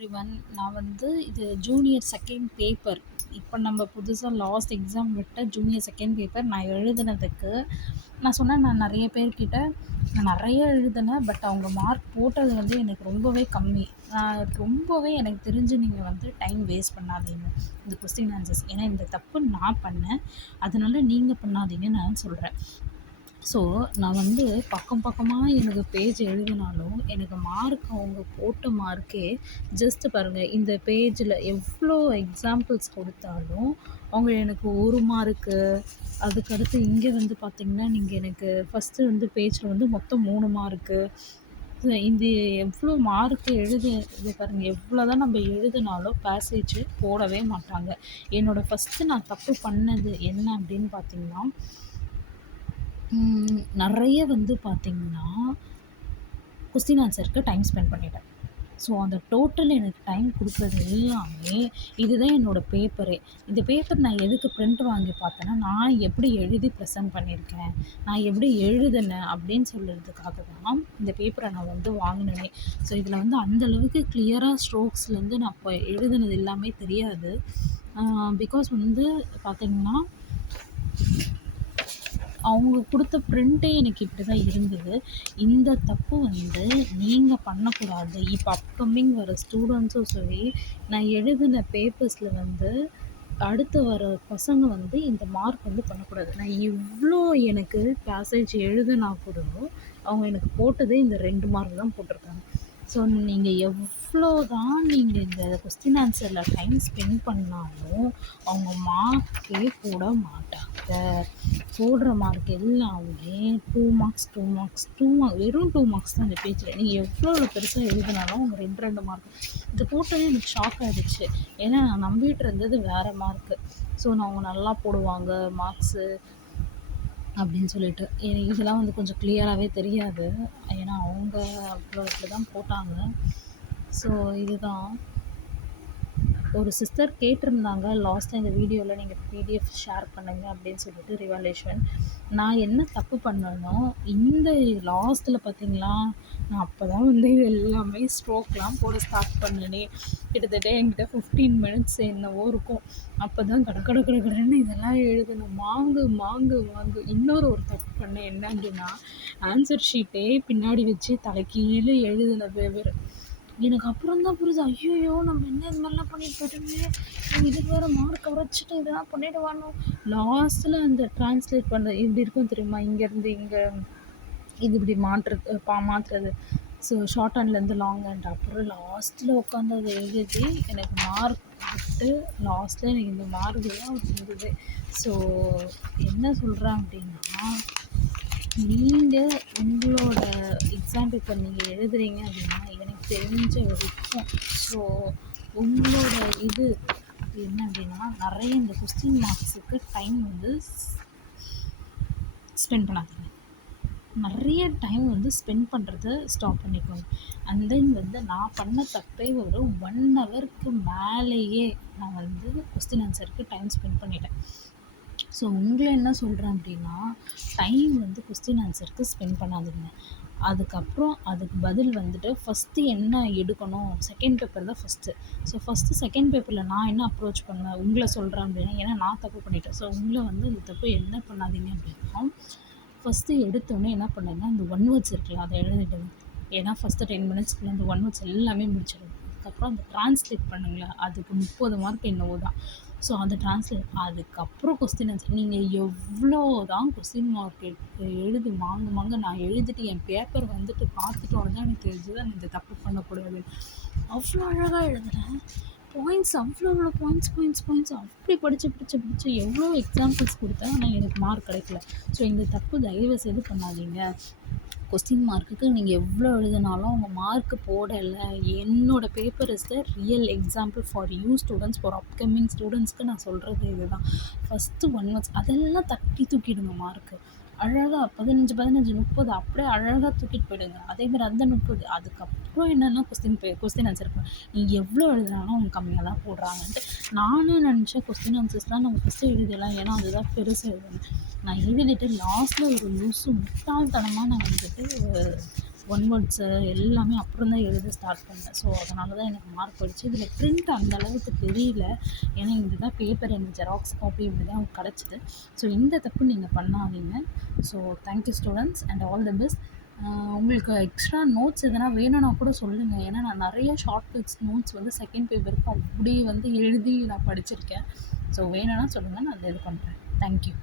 Everyone. நான் வந்து இது ஜூனியர் செகண்ட் பேப்பர். இப்போ நம்ம புதுசா லாஸ்ட் எக்ஸாம் விட்ட ஜூனியர் செகண்ட் பேப்பர் நான் எழுதுனதுக்கு, நான் சொன்னேன் நான் நெறைய பேர்கிட்ட நான் நெறைய எழுதினேன். பட் அவங்க மார்க் போட்டது வந்து எனக்கு ரொம்பவே கம்மி. ரொம்பவே எனக்கு தெரிஞ்சு நீங்க வந்து டைம் வேஸ்ட் பண்ணாதீங்க. இந்த கொஸ்டின் ஆன்சர்ஸ். ஏன்னா இந்த தப்பு நான் பண்ணேன். அதனால நீங்க பண்ணாதீங்கன்னு நான் சொல்றேன். ஸோ, நான் வந்து பக்கம் பக்கமாக எனக்கு பேஜ் எழுதினாலும், எனக்கு மார்க் அவங்க போட்ட மார்க்கே ஜஸ்ட்டு பாருங்கள், இந்த பேஜில் எவ்வளோ எக்ஸாம்பிள்ஸ் கொடுத்தாலும், அவங்க எனக்கு 1 மார்க்கு, அதுக்கடுத்து இங்கே வந்து பார்த்திங்கன்னா, நீங்கள் எனக்கு ஃபஸ்ட்டு வந்து பேஜில் வந்து மொத்தம் 3 மார்க்கு. இது எவ்வளோ மார்க்கு இது பாருங்கள், எவ்வளோ தான் நம்ம எழுதினாலும் பேசேஜ் போடவே மாட்டாங்க. என்னோடய ஃபஸ்ட்டு நான் தப்பு பண்ணது என்ன அப்படின்னு பார்த்திங்கன்னா, நிறைய வந்து பார்த்திங்கன்னா, கொஸ்டின் ஆன்சருக்கு டைம் ஸ்பெண்ட் பண்ணிட்டேன். ஸோ, அந்த டோட்டல் எனக்கு டைம் கொடுக்குறது எல்லாமே இதுதான் என்னோடய பேப்பரே. இந்த பேப்பர் நான் எதுக்கு பிரிண்ட் வாங்கி பார்த்தேன்னா, நான் எப்படி எழுதி ப்ரெசென்ட் பண்ணியிருக்கேன், நான் எப்படி எழுதினேன் அப்படின்னு சொல்கிறதுக்காக தான் இந்த பேப்பரை நான் வந்து வாங்கினேனே. ஸோ, இதில் வந்து அந்தளவுக்கு கிளியராக ஸ்ட்ரோக்ஸ்லேருந்து நான் இப்போ எழுதுனது எல்லாமே தெரியாது. பிகாஸ் வந்து பார்த்திங்கன்னா, அவங்க கொடுத்த ப்ரிண்ட்டே எனக்கு இப்படி தான் இருந்தது. இந்த தப்பு வந்து நீங்கள் பண்ணக்கூடாது. இப்போ அப்கமிங் வர ஸ்டூடெண்ட்ஸும் சரி, நான் எழுதின பேப்பர்ஸில் வந்து அடுத்து வர பசங்க வந்து இந்த மார்க் வந்து பண்ணக்கூடாது. நான் இவ்வளோ எனக்கு பேசேஜ் எழுதுனா கூட, அவங்க எனக்கு போட்டதே இந்த 2 மார்க் தான் போட்டிருக்காங்க. ஸோ, நீங்கள் எவ்வளோ தான் நீங்கள் இந்த கொஸ்டின் ஆன்சரில் டைம் ஸ்பெண்ட் பண்ணாலும், அவங்க மார்க்கே போட மாட்டாங்க. போடுற மார்க் எல்லாமே 2 மார்க்ஸ், 2 மார்க்ஸ், 2 மார்க், வெறும் 2 மார்க்ஸ் தான் இந்த பேஜில். நீங்கள் எவ்வளோ பெருசாக எழுதினாலும் அவங்க 2 மார்க். இது போட்டதே எனக்கு ஷாக் ஆகிடுச்சு. ஏன்னா நான் நம்பிட்டு இருந்தது வேறு மார்க்கு. ஸோ, நான் அவங்க நல்லா போடுவாங்க மார்க்ஸு அப்படின்னு சொல்லிட்டு. இதெல்லாம் வந்து கொஞ்சம் கிளியராகவே தெரியாது. ஏன்னா அவங்க அவ்வளோ இப்படி தான் போட்டாங்க. ஸோ, இதுதான். ஒரு சிஸ்டர் கேட்டிருந்தாங்க லாஸ்ட்டாக இந்த வீடியோவில் நீங்கள் பிடிஎஃப் ஷேர் பண்ணுங்க அப்படின்னு சொல்லிட்டு ரிவாலேஷன். நான் என்ன தப்பு பண்ணேனோ, இந்த லாஸ்ட்டில் பார்த்தீங்களா, நான் அப்போ தான் வந்து இது எல்லாமே ஸ்ட்ரோக்லாம் போட ஸ்டார்ட் பண்ணேனே. கிட்டத்தட்ட என்கிட்ட 15 மினிட்ஸ் என்னவோ இருக்கும். அப்போ தான் கடன்னு இதெல்லாம் எழுதணும். மாங்கு. இன்னொரு தப்பு பண்ணேன். என்ன அப்படின்னா, ஆன்சர் ஷீட்டே பின்னாடி வச்சு தலைக்கீழே எழுதின பேப்பர். எனக்கு அப்புறம் தான் புரியுது, ஐயோ நம்ம என்ன இது மாதிரிலாம் பண்ணிட்டு போயிட்டோமே, இதுக்கு வேறு மார்க் குறைச்சிட்டு இதெல்லாம் பண்ணிவிடுவானோ. லாஸ்ட்டில் அந்த ட்ரான்ஸ்லேட் பண்ண இப்படி இருக்கும் தெரியுமா, இங்கேருந்து இங்கே இது இப்படி மாற்றுறது. ஸோ, ஷார்ட் ஹேண்ட்லேருந்து லாங் ஹேண்ட். அப்புறம் லாஸ்ட்டில் உட்காந்து அதை எழுதி எனக்கு மார்க் விட்டு லாஸ்ட்டில் எனக்கு இந்த மார்க் தான் இருந்தது. ஸோ, என்ன சொல்கிறேன் அப்படின்னா, நீங்கள் உங்களோட எக்ஸாம் பேப்பர் நீங்கள் எழுதுறீங்க அப்படின்னா, எனக்கு தெரிஞ்ச வரைக்கும் ஸோ உங்களோட இது என்ன அப்படின்னா, நிறைய இந்த கொஸ்டின் மார்க்ஸுக்கு டைம் வந்து ஸ்பெண்ட் பண்ணாதீங்க. நிறைய டைம் வந்து ஸ்பெண்ட் பண்ணுறத ஸ்டாப் பண்ணிக்கோங்க. அண்ட் தென் வந்து நான் பண்ண தப்பே ஒரு 1 ஹவருக்கு மேலேயே நான் வந்து கொஸ்டின் ஆன்சருக்கு டைம் ஸ்பெண்ட் பண்ணிட்டேன். ஸோ, உங்களை என்ன சொல்கிறேன் அப்படின்னா, டைம் வந்து கொஸ்டின் ஆன்சருக்கு ஸ்பெண்ட் பண்ணாதீங்க. அதுக்கப்புறம் அதுக்கு பதில் வந்துட்டு ஃபஸ்ட்டு என்ன எடுக்கணும், செகண்ட் பேப்பர் தான் ஃபஸ்ட்டு. ஸோ, செகண்ட் பேப்பரில் நான் என்ன அப்ரோச் பண்ணுவேன் உங்களை சொல்கிறேன் அப்படின்னா, ஏன்னா நான் தப்பு பண்ணிட்டேன். ஸோ, உங்களை வந்து இந்த தப்பு என்ன பண்ணாதீங்க அப்படின்னா, ஃபஸ்ட்டு எடுத்தோடனே என்ன பண்ணுங்க, அந்த 1 வேர்ட்ஸ் இருக்குல்ல அதை எழுதிடுங்க. ஏன்னா ஃபஸ்ட்டு 10 மினிட்ஸ்க்குள்ள அந்த 1 வேர்ட்ஸ் எல்லாமே முடிச்சிடுங்க. அதுக்கப்புறம் அந்த ட்ரான்ஸ்லேட் பண்ணுங்களேன், அதுக்கு 30 மார்க் என்னவோ தான். ஸோ, அந்த அதுக்கப்புறம் கொஸ்டின் ஆன்சர் நீங்கள் எவ்வளோ தான் கொஸ்டின் மார்க் எழுதி மாங்க நான் எழுதிட்டு என் பேப்பர் வந்துட்டு பார்த்துட்டோன்னு தான் எனக்கு தெரிஞ்சது நான் இந்த தப்பு பண்ணக்கூடாது. அவ்வளோ அழகாக எழுதுனேன். பாயிண்ட்ஸ் அவ்வளோ பாயிண்ட்ஸ் அப்படி படித்து எவ்வளோ எக்ஸாம்பிள்ஸ் கொடுத்தேன். ஆனால் எனக்கு மார்க் கிடைக்கல. ஸோ, இந்த தப்பு தயவு செய்து பண்ணாதீங்க. கொஸ்டின் மார்க்குக்கு நீங்கள் எவ்வளோ எழுதினாலும் அவங்க மார்க்கு போடலை. என்னோடய paper is the real example for you students, for upcoming ஸ்டூடெண்ட்ஸ்க்கு நான் சொல்கிறது இதுதான். ஃபஸ்ட்டு 1 வேர்ட்ஸ் அதெல்லாம் தட்டி தூக்கிடுங்க மார்க்கு. அழகாக 15, 30 அப்படியே அழகாக தூக்கிட்டு போயிடுங்க. அதேமாதிரி அந்த 30 அதுக்கப்புறம் என்னென்னா கொஸ்டின் ஆன்சர் நீ எவ்வளோ எழுதினாலும் அவங்க கம்மியாக தான் போடுறாங்கன்ட்டு நானும் நினச்சேன். கொஸ்டின் ஆன்சர்ஸ்லாம் நம்ம ஃபஸ்ட்டு எழுதிடலாம், ஏன்னா அதுதான் பெருசு எழுதணும். நான் எழுதிட்டு லாஸ்ட்டில் ஒரு முட்டாள்தனமாக நான் வந்துட்டு ஒன் வேர்ட்ஸு எல்லாமே அப்புறம் தான் எழுத ஸ்டார்ட் பண்ணேன். ஸோ அதனால தான் எனக்கு மார்க் போயிடுச்சு. இதில் பிரிண்ட் அந்த அளவுக்கு தெரியல. ஏன்னா இதுதான் பேப்பர், எனக்கு ஜெராக்ஸ் காப்பி இப்படி தான் கிடச்சிது. ஸோ இந்த தப்பு நீங்கள் பண்ணாதீங்க. So thank you students and all the best. உங்களுக்கு எக்ஸ்ட்ரா நோட்ஸ் எதனா வேணும்னா கூட சொல்லுங்கள். ஏன்னா நான் நிறைய ஷார்ட்கட்ஸ் நோட்ஸ் வந்து செகண்ட் பேப்பருக்கு அப்படி வந்து எழுதி நான் படிச்சிருக்கேன். ஸோ வேணும்னா சொல்லுங்கள், நான் அதை இது பண்ணுறேன். தேங்க்யூ.